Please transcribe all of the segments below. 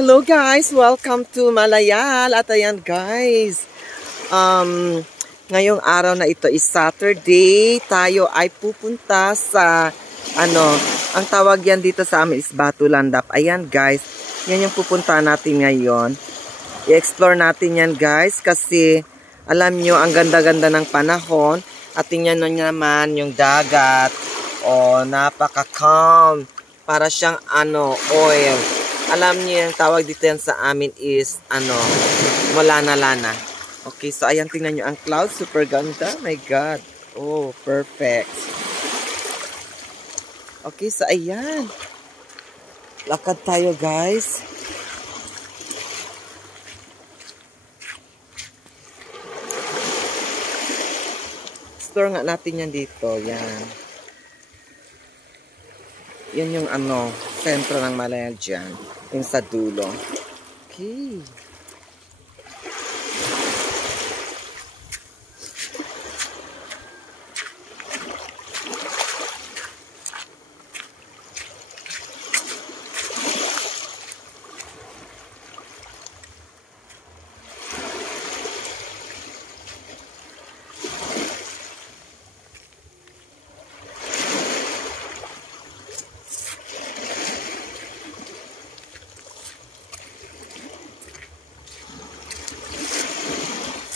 Hello guys! Welcome to Malayal. At ayan guys, ngayong araw na ito is Saturday. Tayo ay pupunta sa, ang tawag yan dito sa amin is Batulandap. Ayan guys, yan yung pupunta natin ngayon. I-explore natin yan guys kasi alam nyo, ang ganda-ganda ng panahon. At tingnan nyo naman yung dagat. Oh, napaka-calm. Para siyang oil. Alam niyo yung tawag dito yan sa amin is, lana-lana. Okay, so ayan, tingnan nyo ang clouds. Super ganda. My God. Oh, perfect. Okay, so ayan. Lakad tayo, guys. Explore nga natin yan dito. Yan. Yan yung sentro ng Malayal dyan. Yung sa dulo. Okay.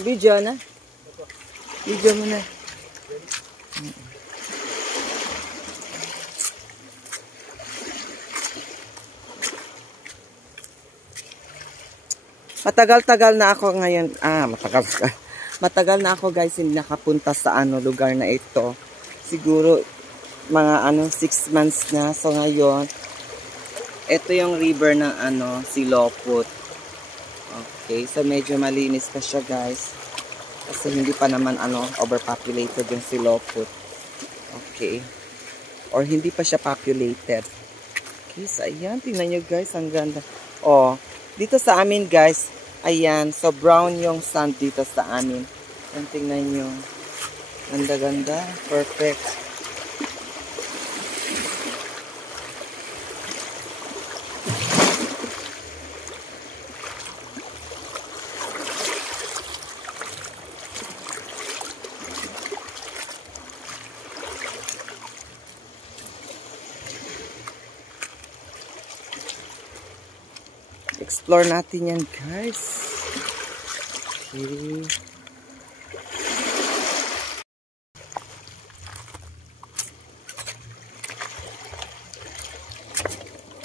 Video na. Video mo na. Matagal-tagal na ako ngayon. Matagal na ako guys hindi nakapunta sa lugar na ito. Siguro mga 6 months na. So ngayon, ito yung river ng Silopot. Okay, so medyo malinis pa siya guys. Kasi hindi pa naman overpopulated yung Silopot. Okay. Or hindi pa siya populated. Okay, so ayan, tingnan nyo guys, ang ganda. Oh, dito sa amin guys, ayan, so brown yung sand dito sa amin. Ayan, tingnan nyo. Ganda-ganda, perfect. Explore natin yan guys. Okay.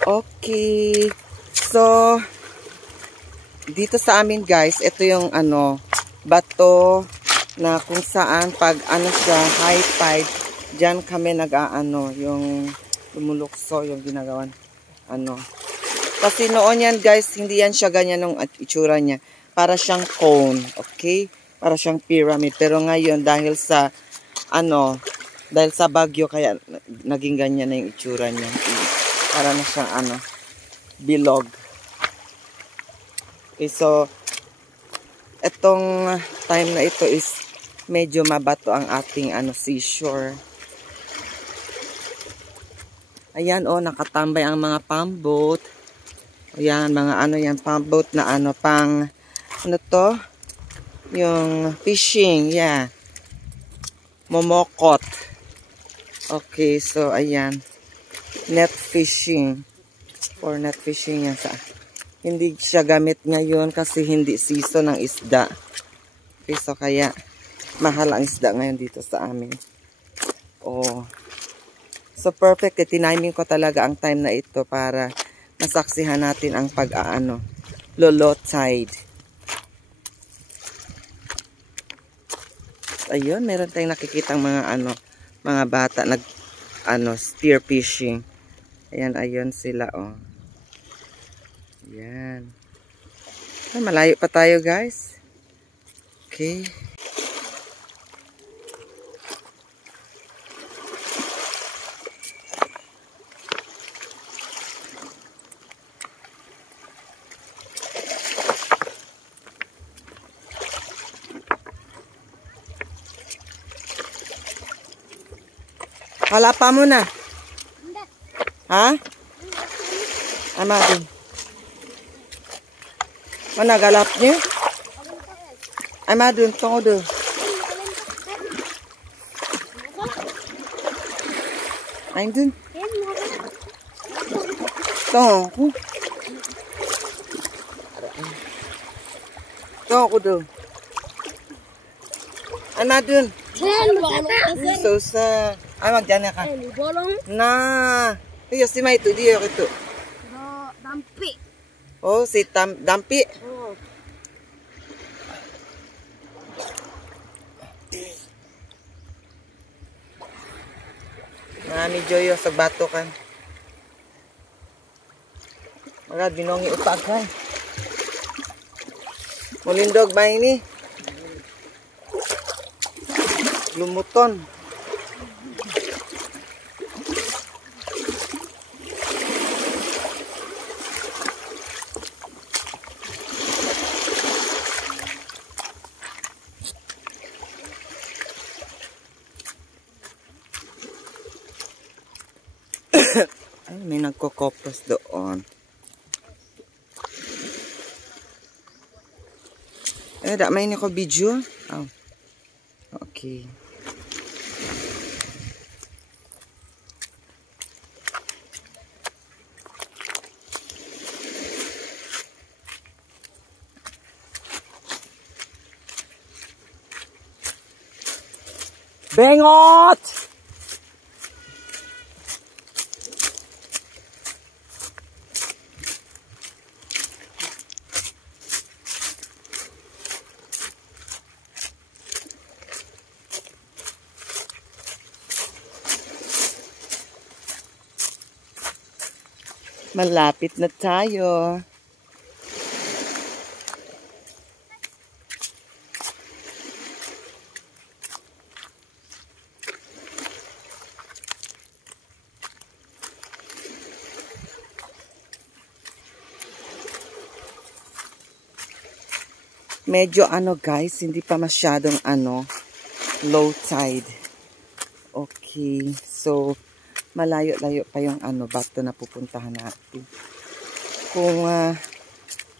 Okay. So dito sa amin guys, ito yung bato na kung saan pag siya high tide, diyan kami yung lumulukso yung ginagawan Kasi noon yan guys, hindi yan siya ganyan ng itsura niya. Para siyang cone, okay? Para siyang pyramid. Pero ngayon, dahil sa bagyo, kaya naging ganyan na yung itsura niya. Para na siyang bilog. Okay, so, etong time na ito is medyo mabato ang ating seashore. Ayan, nakatambay ang mga pamboat. Ayan, mga yan, pamboat na pang, yung fishing, yeah. Momokot. Okay, so, ayan. Net fishing. For net fishing yan sa. Hindi siya gamit ngayon kasi hindi season ng isda. Okay, so, kaya, mahal ang isda ngayon dito sa amin. Oh. So, perfect. Tiniming ko talaga ang time na ito para masaksihan natin ang low tide. Ayun, meron tayong nakikitang mga bata spear fishing. Ayan, ayun sila, oh. Ayan. Malayo pa tayo, guys. Okay. Wala pa mo na. Ha? Ama din. Mana galapnya? Ay madun, tunggu dulu. Ay dun. Tunggu. Tunggu dulu. Ay madun. Susah. Ay magdyan ka. Nah. Iyo si May itu dia itu. Dampi. Oh, si Dampi. Oh. Mami Joyo sa bato kan. Magad binongi utag kan. Mulindog ba ini? Lumuton. Ay, may nagkokopos doon. May ini ko video. Oh. Okay. Bengot! Malapit na tayo. Medyo guys, hindi pa masyadong low tide. Okay, so malayo-layo pa yung bato na pupuntahan natin. Kung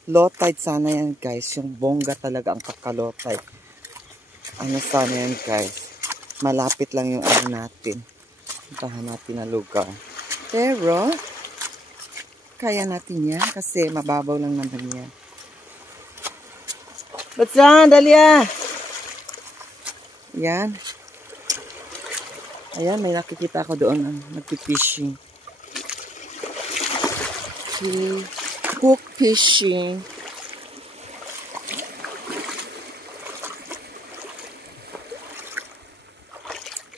low tide sana yan guys, yung bongga talaga ang pagka-low tide. Sana yan guys, malapit lang yung natin. Puntahan natin na lugar. Pero, kaya natin yan kasi mababaw lang naman yan. Batsan, Dalia! Yan. Ayan, may nakikita ko doon nagpipishing. Okay. Hook fishing.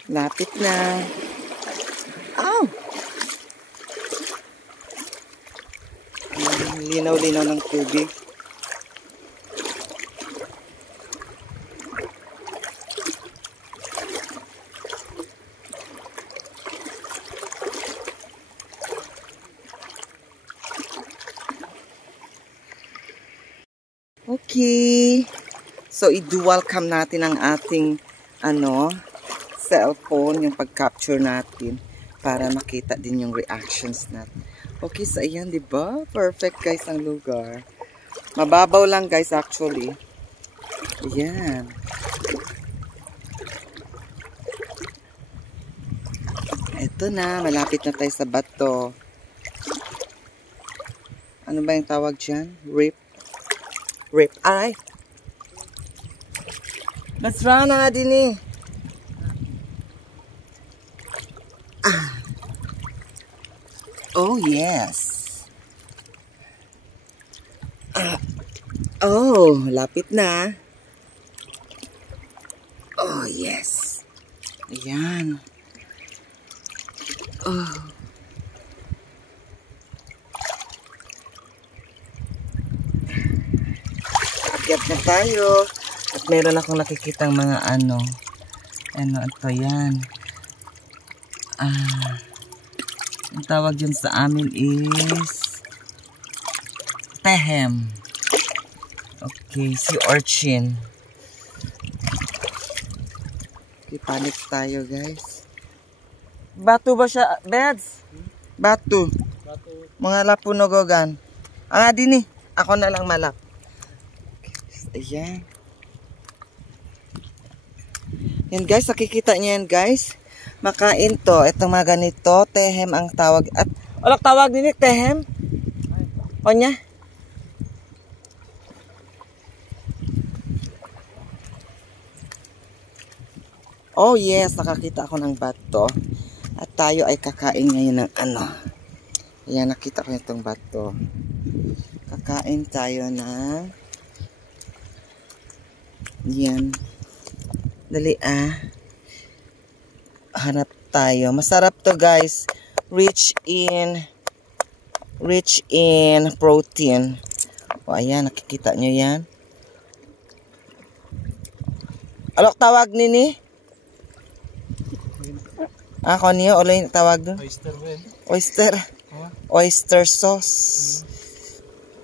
Lapit na. Ow! Linaw-linaw ng tubig. Okay. So, i-dual cam natin ang ating, cellphone, yung pag-capture natin para makita din yung reactions natin. Okay, so ayan, diba? Perfect, guys, ang lugar. Mababaw lang, guys, actually. Ayan. Ito na, malapit na tayo sa bato. Ano ba yung tawag dyan? Rip eye. Let's run na din eh. Oh, yes. Oh, lapit na. Oh, yes. Ayan. Oh. Akyat na tayo. At meron akong nakikitang mga ito yan. Ang tawag dyan sa amin is tehem. Okay, sea urchin. Okay, panik tayo guys. Bato ba siya, beds? Bato. Mga lapunogogan. Ang adini, ako na lang malap. Ayan. Yan guys, nakikita niyo yan guys. Makain to. Itong mga ganito, tehem ang tawag. At, olak tawag din tehem? O niya? Oh yes, nakakita ako ng bato. At tayo ay kakain ngayon ng ano. Ayan, nakita ko itong bato. Kakain tayo ng... Yan. Dali hanap tayo. Masarap to guys. Rich in protein. O ayan, nakikita nyo yan. Alok tawag nini? Ako niyo, ulit tawag doon? Oyster ba yun? Oyster. Huh? Oyster sauce.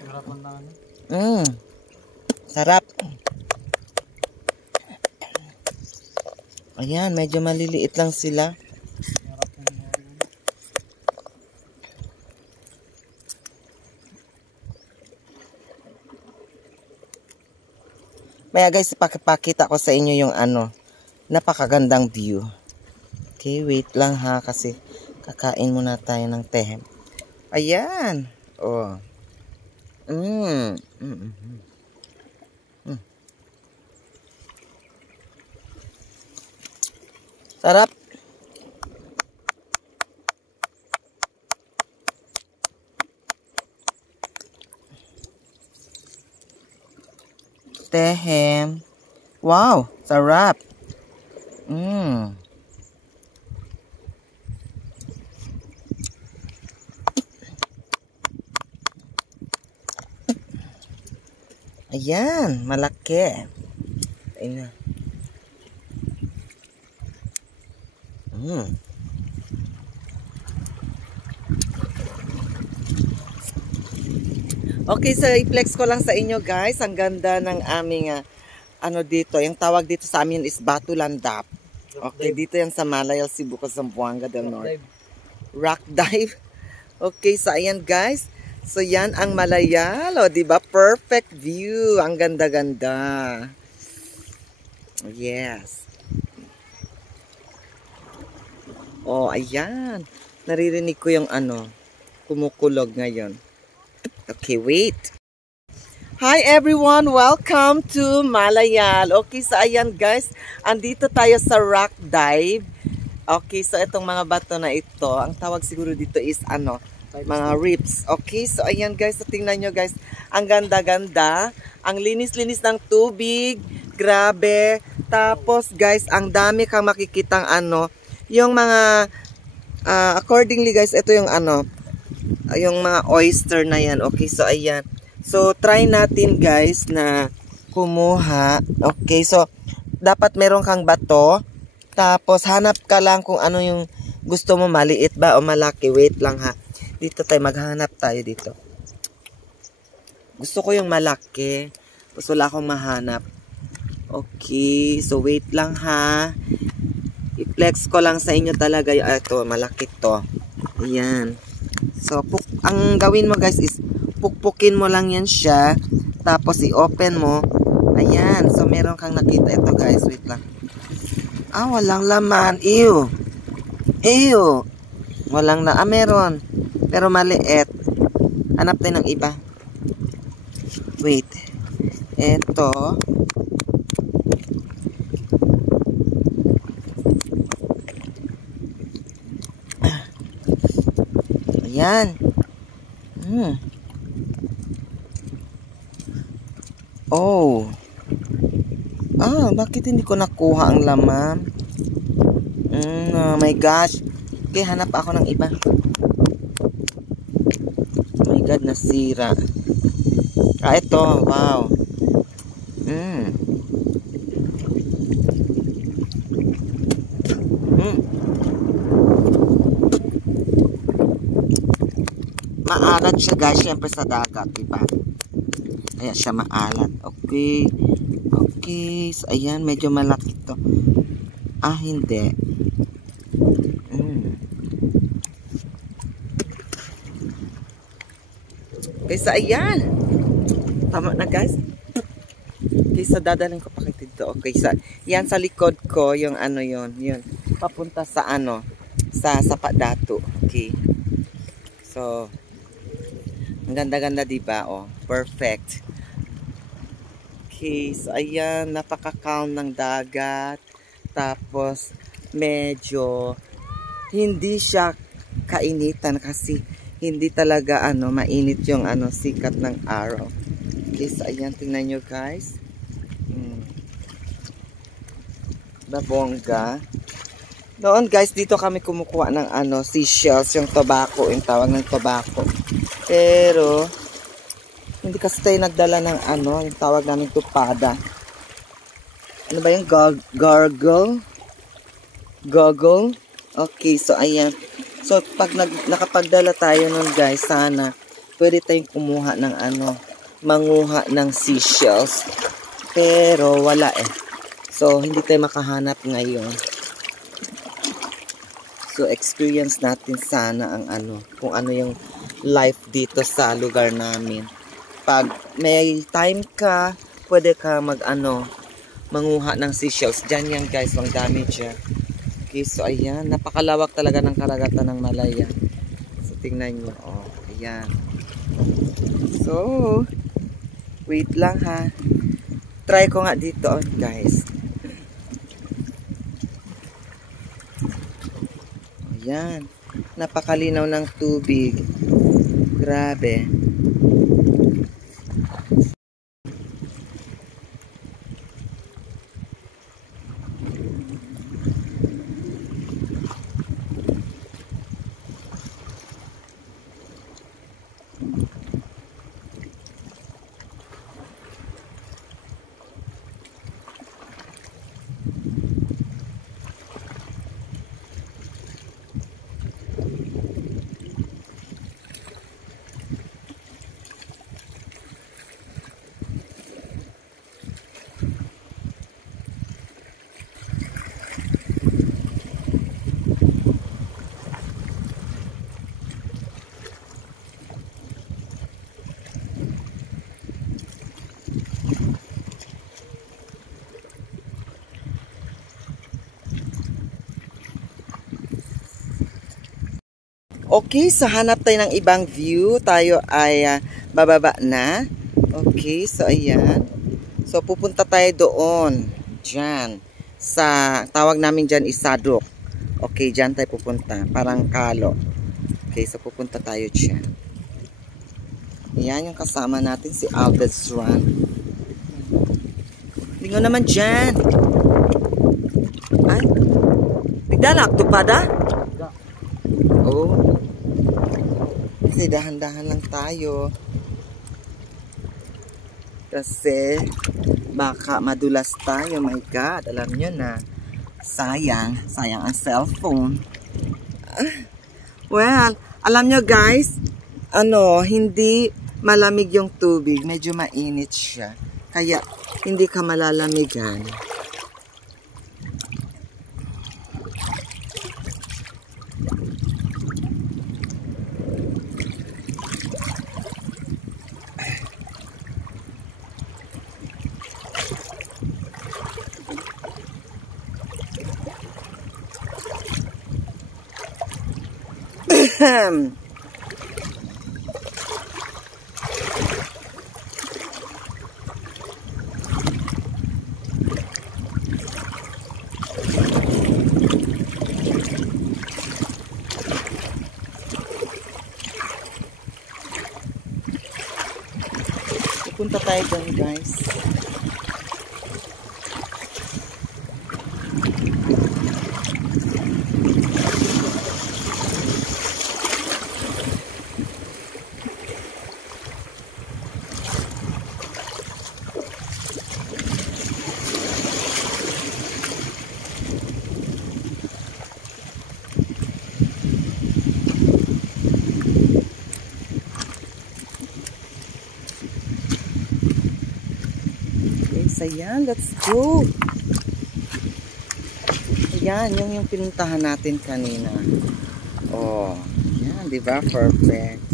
Harapan na ano? Sarap. Ayan, medyo maliliit lang sila. Maya guys, ipakita ko sa inyo yung ano, napakagandang view. Okay, wait lang ha, kasi kakain muna tayo ng tehem. Ayan. Oh. Sarap. Tehem. Wow, sarap. Ayan, malaki. Ayan. Okay, so i-flex ko lang sa inyo guys. Ang ganda ng aming ano dito. Yung tawag dito sa amin is Batu Landap. Okay, dito yan sa Malayal, Cebu, Zamboanga del Norte. Rock dive. Okay, so ayan guys. So yan ang Malayal, o diba? Perfect view. Ang ganda-ganda. Yes. Oh, ayan. Naririnig ko yung ano, kumukulog ngayon. Okay, wait. Hi everyone, welcome to Malayal. Okay, so ayan guys, andito tayo sa rock dive. Okay, so itong mga bato na ito, ang tawag siguro dito is ano, mga reefs. Okay, so ayan guys, so tingnan nyo guys, ang ganda-ganda, ang linis-linis ng tubig, grabe. Tapos guys, ang dami kang makikitang ano, yung mga, accordingly guys, ito yung ano, yung mga oyster na yan. Okay, so ayan. So, try natin guys na kumuha. Okay, so, dapat meron kang bato. Tapos, hanap ka lang kung ano yung gusto mo, maliit ba o malaki. Wait lang ha. Dito tayo, maghanap tayo dito. Gusto ko yung malaki. Tapos, wala akong mahanap. Okay, so wait lang ha. I-flex ko lang sa inyo talaga. Ito, malaki to. Ayan. So, ang gawin mo guys is pukpukin mo lang yan siya. Tapos, i-open mo. Ayan. So, meron kang nakita. Ito guys, wait lang. Walang laman. Ew. Ew. Walang na. Meron. Pero maliit. Hanap tayo ng iba. Wait. Ito. Ayan. Oh. Bakit hindi ko nakuha ang laman? Oh my gosh. Okay, hanap ako ng iba. Oh my God, nasira. Ito. Wow. Maalat siya guys, syempre sa dagat, diba? Kaya siya maalat. Okay. Okay. So, ayan, medyo malaki to. Hindi. Okay, so ayan. Tama na guys. Okay, so dadalhin ko pa kayo dito. Okay, yan sa likod ko, yung ano yun. Papunta sa ano, sa Padatu. Okay. So, ang ganda-ganda diba? Oh, perfect. Okay, so ayan, napaka-calm ng dagat. Tapos, medyo hindi siya kainitan kasi hindi talaga ano, mainit yung ano, sikat ng araw. Okay, so ayan, tingnan nyo guys. Babongga. Noon guys, dito kami kumukuha ng ano, seashells, yung tobacco, yung tawag ng tobacco. Pero, hindi kasi tayo nagdala ng ano, yung tawag namin tupada. Ano ba yung gargle? Goggle? Okay, so ayan. So, pag nakapagdala tayo nun guys, sana, pwede tayong kumuha ng ano, manguha ng seashells. Pero, wala eh. So, hindi tayo makahanap ngayon. So, experience natin sana ang ano, kung ano yung life dito sa lugar namin. Pag may time ka, pwede ka manguha ng seashells. Diyan yan guys, ang dami dyan. Okay, so ayan, napakalawak talaga ng karagatan ng Malaya. So, tingnan nyo, oh, ayan. So, wait lang ha. Try ko nga dito, guys. Ayan, napakalinaw ng tubig. Grabe. Okay, so hanap tayo ng ibang view. Tayo ay bababa na. Okay, so ayan. So pupunta tayo doon. Diyan. Sa, tawag namin dyan Isadok. Okay, dyan tayo pupunta. Parang Kalo. Okay, so pupunta tayo dyan. Ayan yung kasama natin, si Alves Run. Tingnan naman dyan. Ay, bigdalak, tupada? Oh. Kasi dahan-dahan lang tayo. Kasi baka madulas tayo. My God, alam nyo na. Sayang ang cellphone. Well, alam nyo guys, hindi malamig yung tubig. Medyo mainit siya. Kaya hindi ka malalamigan. Punta tayo dyan guys. Ayan, let's go. Ayan, yung pinuntahan natin kanina. Oh, ayan, di ba? Perfect.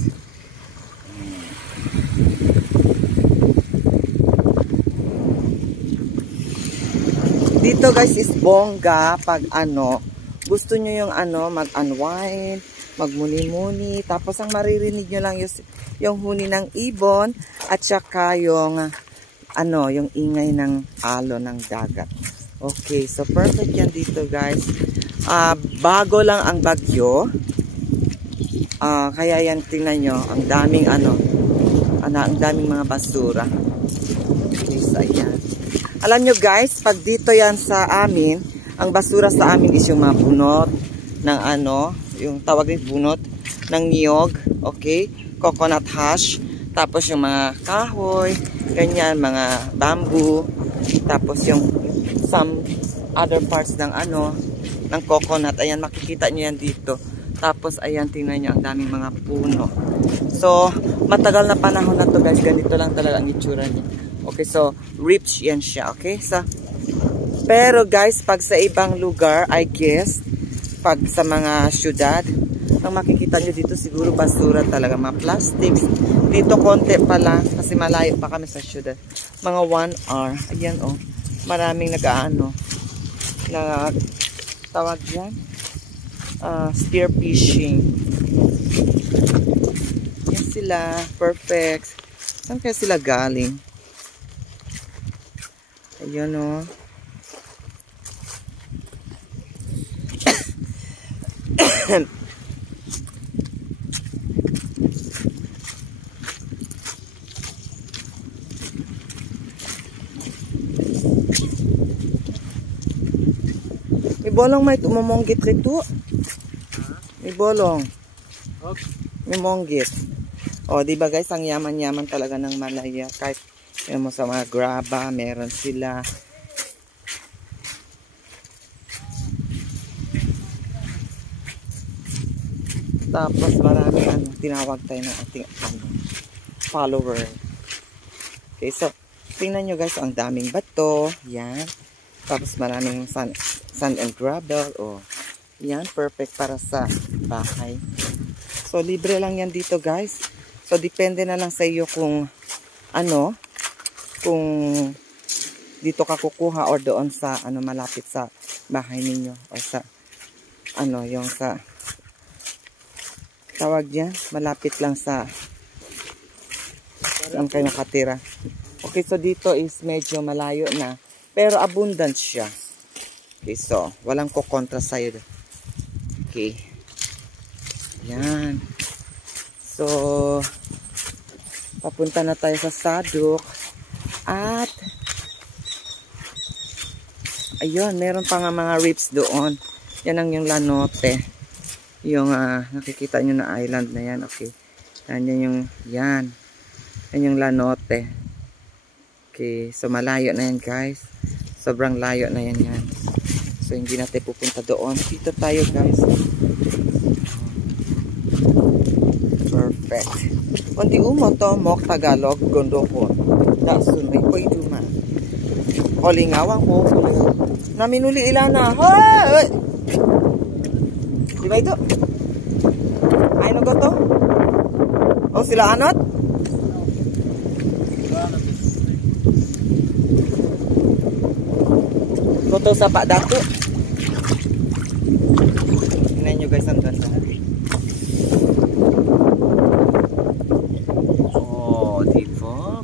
dito guys is bongga pag gusto nyo yung mag-unwind, magmuni-muni. Tapos ang maririnig nyo lang yung huni ng ibon at saka yung yung ingay ng alon ng dagat. Okay, so perfect yan dito guys. Bago lang ang bagyo. Kaya yan, tingnan nyo, ang daming ang daming mga basura. Okay, so ayan. Alam nyo guys, pag dito yan sa amin, ang basura sa amin is yung mga bunot ng yung tawag rin bunot ng niyog, okay? Coconut hash, tapos yung mga kahoy, ganyan, mga bamboo, tapos yung some other parts ng ng coconut. Ayan, makikita nyo yan dito. Tapos ayan, tingnan nyo, ang daming mga puno. So, matagal na panahon na to guys, ganito lang talaga ang itsura niya. Okay, so rich yan siya, okay? So, pero guys, pag sa ibang lugar, I guess, pag sa mga syudad, ang makikita nyo dito siguro basura talaga, mga plastics. Dito konti pa lang, kasi malayo pa kami sa syudad. Mga 1 hour, ayan maraming tawag yan, spear fishing. Yan sila, perfect. Saan kaya sila galing? Ayan may bolong may umamonggit rito. May bolong. May monggit. Di ba guys, ang yaman-yaman talaga ng Malaya. Kahit mo sa mga graba, meron sila. Tapos marami tinawag tayo ng ating follower. Okay, so tingnan nyo guys, ang daming bato. Yan. Tapos maraming sand and gravel. Yan, perfect para sa bahay. So libre lang yan dito guys. So depende na lang sa iyo kung kung dito ka kukuha or doon sa malapit sa bahay ninyo o sa yung sa tawag diyan, malapit lang sa saan kayo nakatira. Okay, so dito is medyo malayo na pero abundant siya. Okay, so walang kukontra sa'yo. Okay, yan. So papunta na tayo sa Saduk. At ayun, meron pa nga mga reefs doon. Yan ang yung Lanote. Yung nakikita nyo na island na yan. Okay. Yan yung Lanote. Okay. So malayo na yan guys. Sobrang layo na yan. So hindi natin pupunta doon. Dito tayo guys. Perfect. Kunti to mok Tagalog gondokon. Dasun may pwede man. Olingawang ko. Naminuli ilana. Hoy! Di ba ito? Ay no to? Sila anot? Goto sa Pak Dato. Tingnan nyo guys, ang ganda.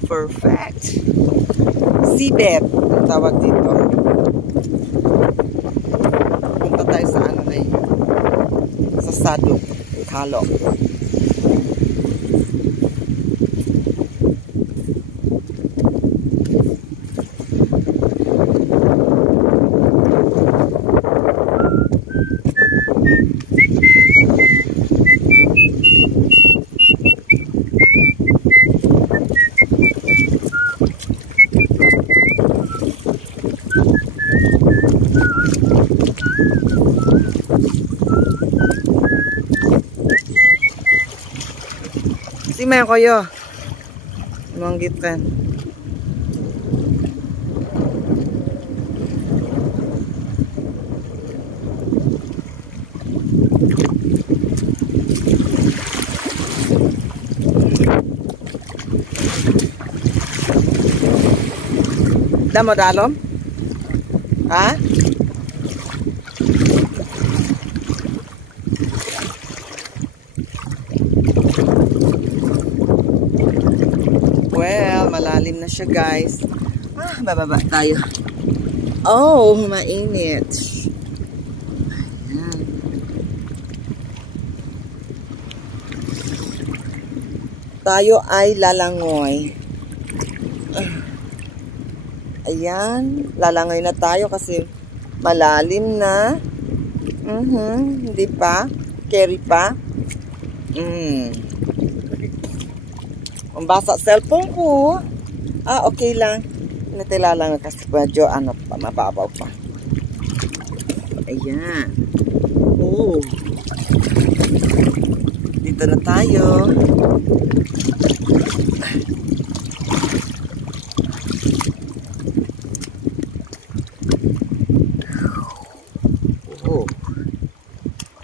Perfect. Seabed ang tawag dito. Punta tayo sa na yun. Sa Saduk, Kalo. Mayo kayo. Manggit kan. Damo dalom? Ha? siya guys. Bababa tayo. Oh, mainit. Ayan. Tayo ay lalangoy. Ayan, lalangoy na tayo kasi malalim na. Hindi pa. Carry pa. Ang basa cellphone ko. Okay lang. Natila lang kasi medyo mababaw pa. Ayan. Oh. Dito na tayo. Oh.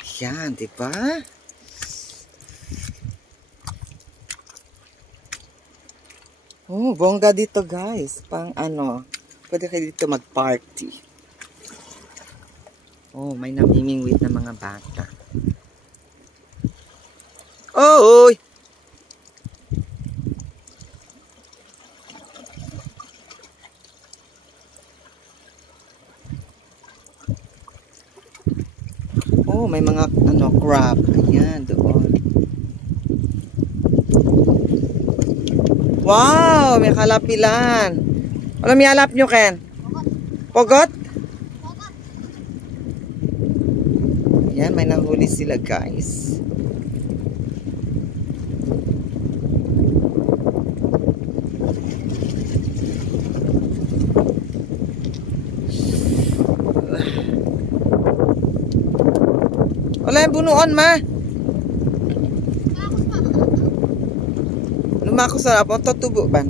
Ayan, diba? Oh, bongga dito guys. Pang pwede kayo dito mag-party. Oh, may namimingwit na mga bata. Oh, oy! Oh, may mga crab. Ayan, doon. Wow, may kalapilan. Ano may alap nyo, Ken? Pogot? Ayan, may nahuli sila, guys. Wala yung bunuon, ma. Lumako sa lapon, tutubo ban.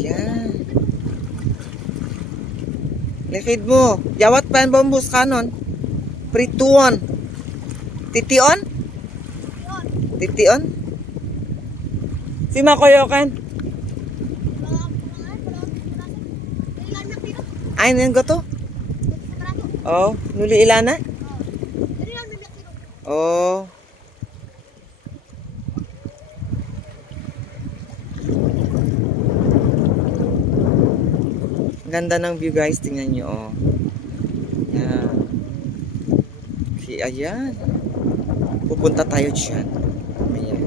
Yan. Likid mo. Yawat pa yung bambus kanon. Prituon. Tition? Tition? Si Makoyokan? Ay, nang goto? Oh, nuli ilana? Oh. Ganda ng view guys, tingnan nyo. Oh. Yan. Okay, ayan. Pupunta tayo dyan. Ayan.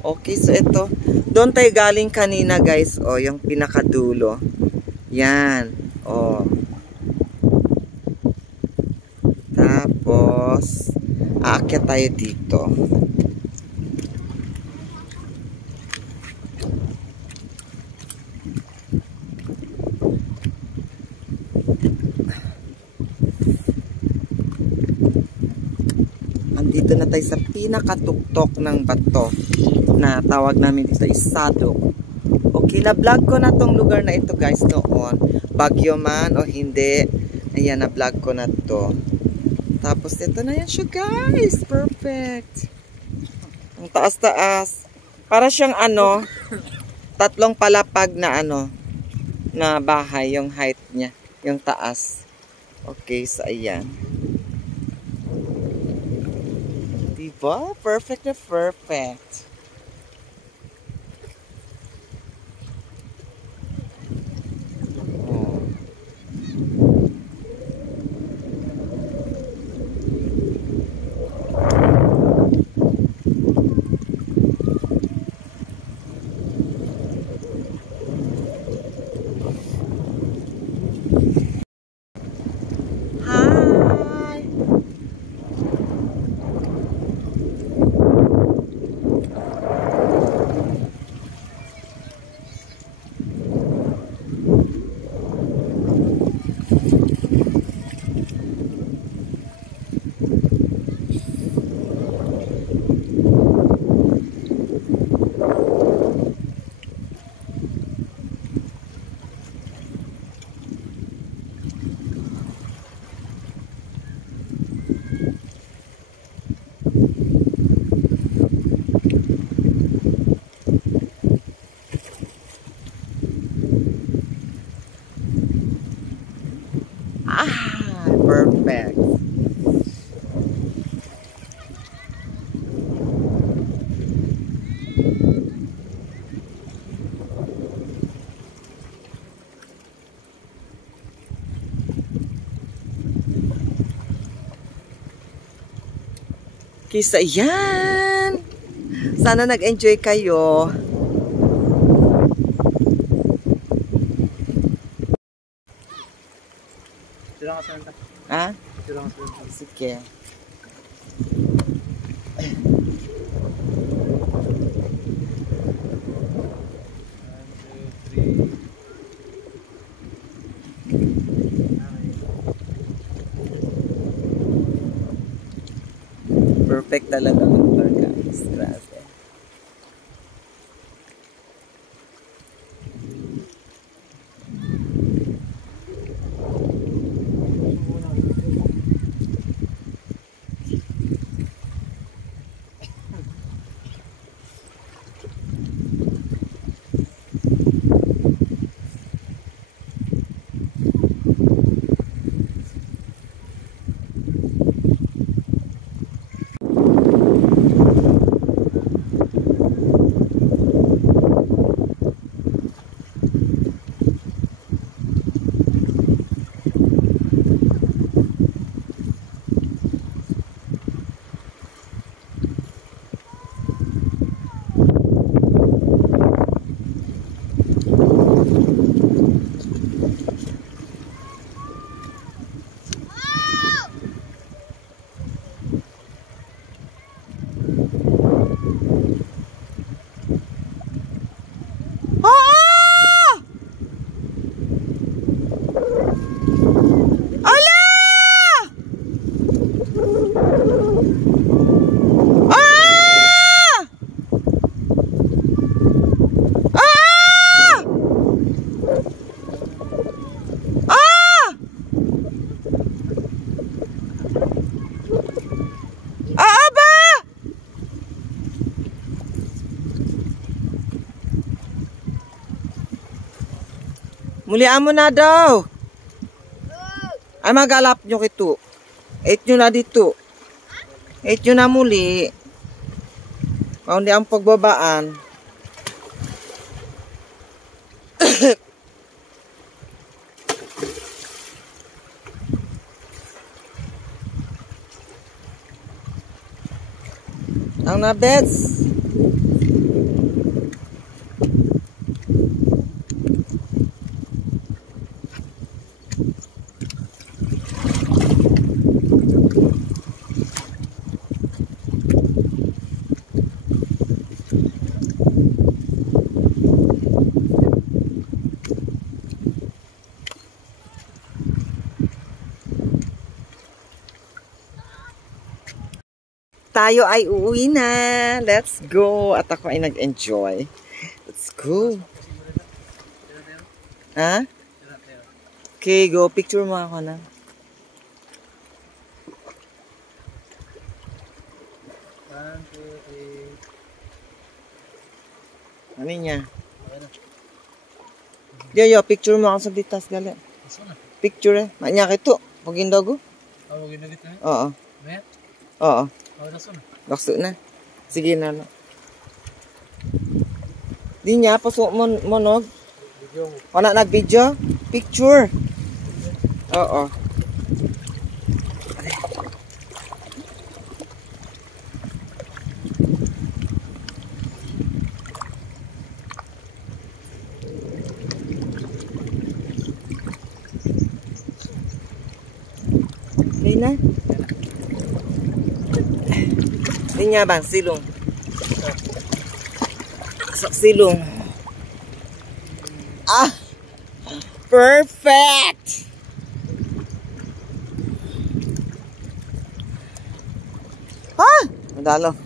Okay, so ito. Doon tayo galing kanina guys. Oh, yung pinakadulo. Yan. Oh. Tapos aakyat tayo dito. Andito na tayo sa pinakatuktok ng bato na tawag namin dito Isadok. Okay, na-vlog ko na tong lugar na ito guys noon. Bagyo man o hindi. Ayan, na-vlog ko na to. Tapos ito na yan siya guys. Perfect. Ang taas-taas. Para siyang tatlong palapag na na bahay yung height niya. Yung taas. Okay, so ayan. Diba? Perfect na perfect. Perfect. Kisa yan. Sana nag-enjoy kayo. Sila ka santa. Ha? Sila ka santa. Sige. Perfect talaga ang lugar, guys. Grabe. Mulian mo na daw. Ay magalap nyo kito. 8 nyo na dito. 8 nyo na muli. Kung di ang pagbabaan. Ang nabets. Tayo ay uuwi na. Let's go. At ako ay nag-enjoy. Let's go. Ha? Okay, go. Picture mo ako na. Ano niya? Yo, picture mo ako sa ditas gali. Picture eh. Manya kito. Pagindago. Huwag na dito eh? Oo. Maya? Oo. Lakso Lakso na. na. Sige na. Di niya, pasok mo nog. Wala nag-video? Picture. Oo. Okay na? Di niya bang silong? Silong. Ah! Perfect! Ha? Madalo.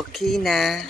Okay na.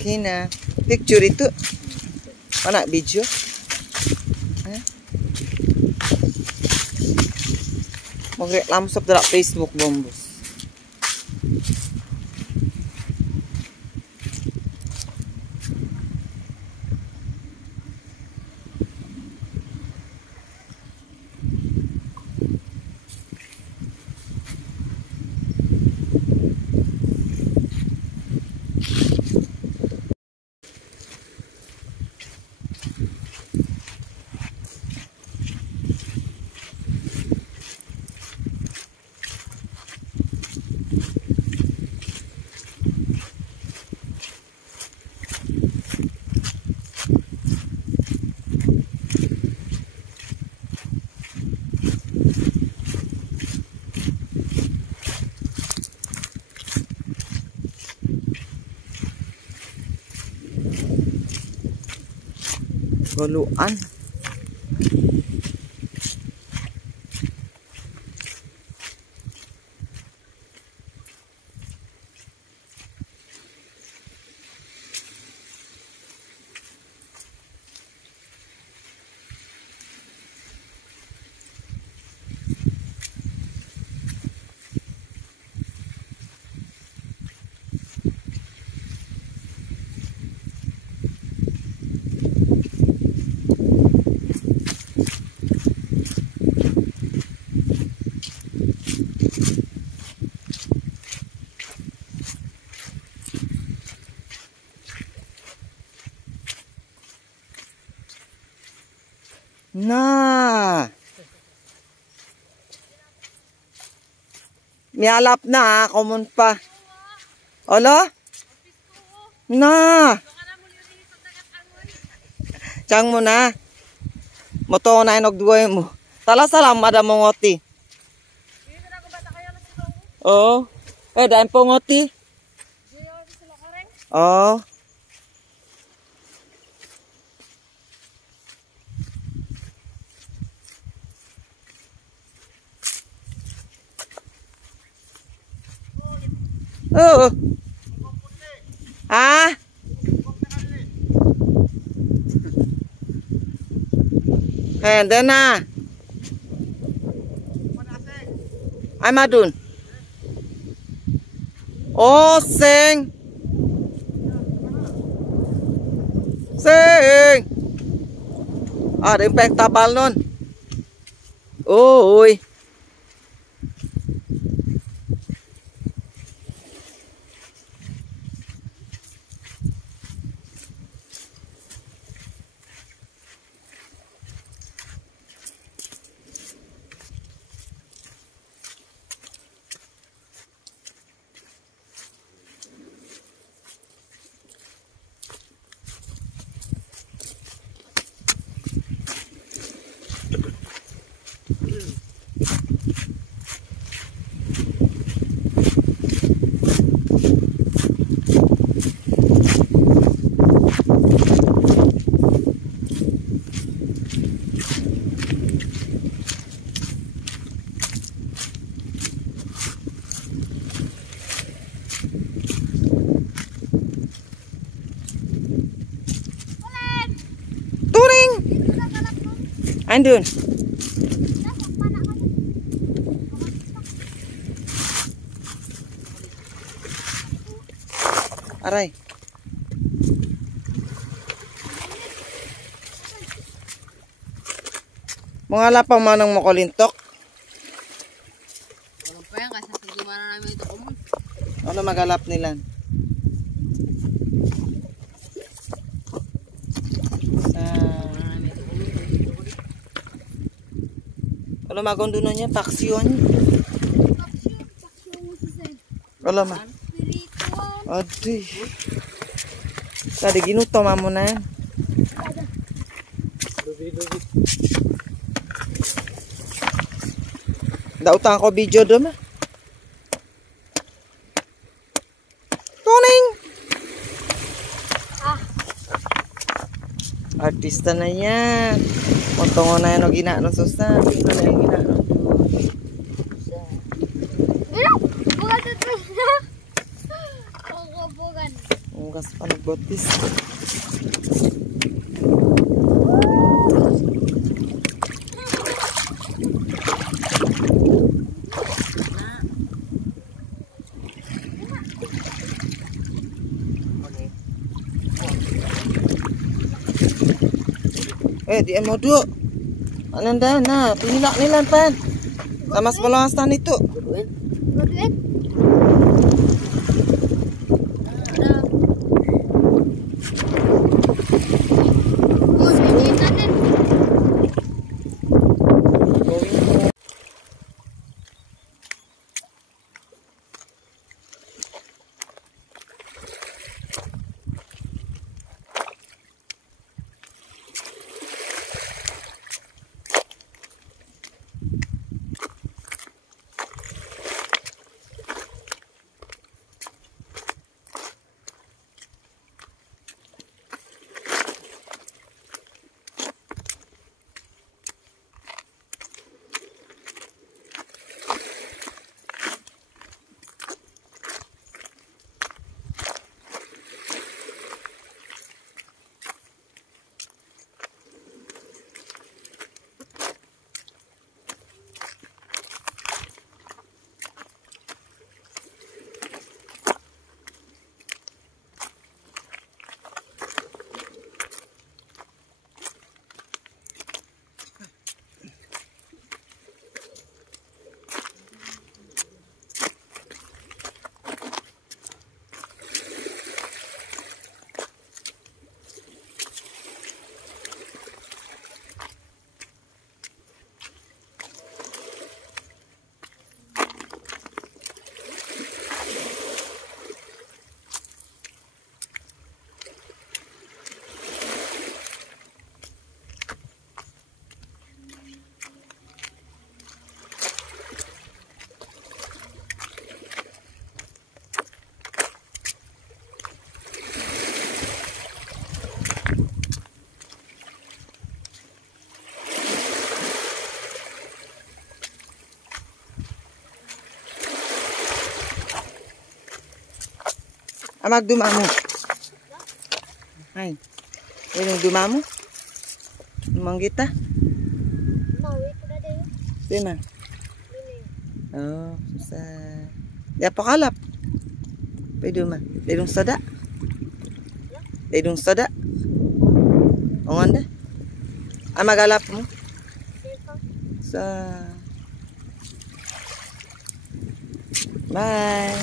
Okay na. Picture itu. Mana video? Mag-reclam sa Facebook bombos. Guluan. Nah. Mialap na, common pa. Olo? Na. Chang mo na. Moto na inog duwe mo. Tala salam ada mongoti. Oh. Daan pongoti. Oh. Oh. Ah. Then na. Ay madun. Oh, sing. Sing. Ada impact tabal nun. Oh, uy. Andun. Aray. Mga lapang manang makulintok. Bayang kasi sa gimana namin ito umon. Ano magalap nila? Sa... Kalau magondo na niya, paksyon. Kalau ma. Aduh. Tadi ginuto mo na yan. Dautang ako video doon ma. Tuning! Artista na yan. Montongo na yan o ginanong susah. Tingnan na yung ginanong. Bukan itu. Oh, bukan. Bukas pa nagbotis. Di mo do. Ananda na, pinilak nila pan. Sama sebelah stan itu. Duit. Amag dumamo. Ay. Yung dumamo? Dumang kita? Mau itu dah deh. Sina? Oh, susah. Ya pakalap. Pwede ma. Pwede sada. Pwede sada. Ongan dah. Amagalap mo? Sa. Bye.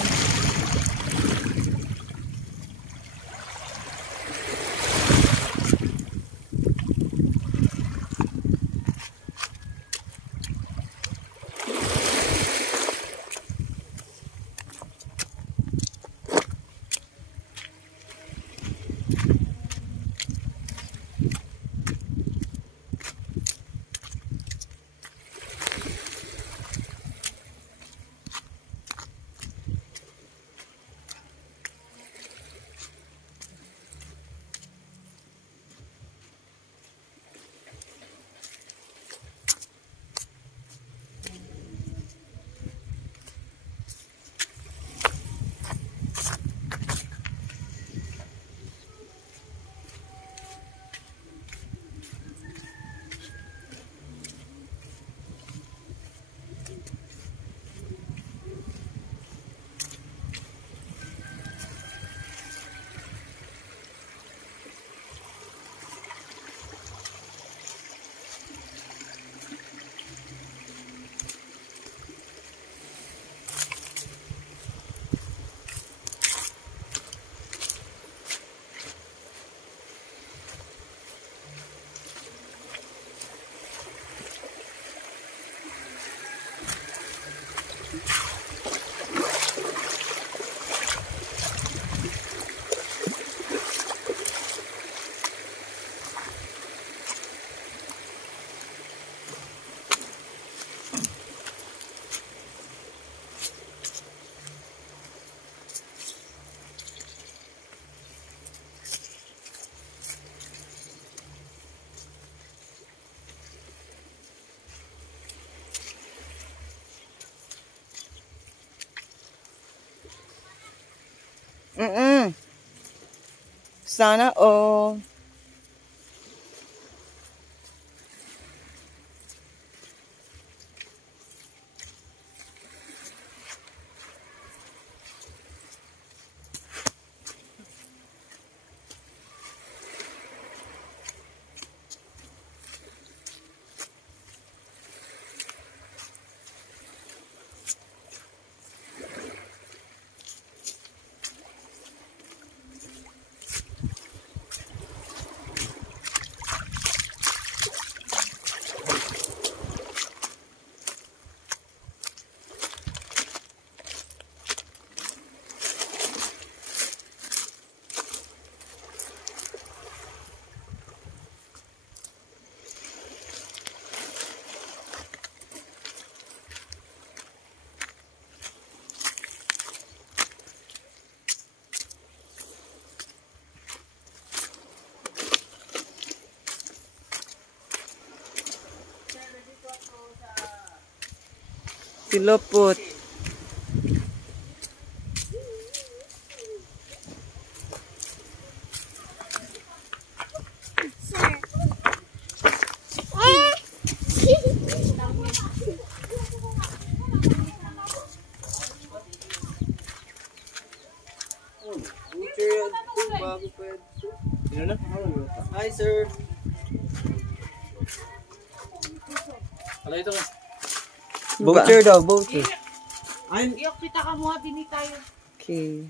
Sana all. Silopot. Sino na? Hi, sir. Wala ito ka. Voucher daw, voucher. Okay.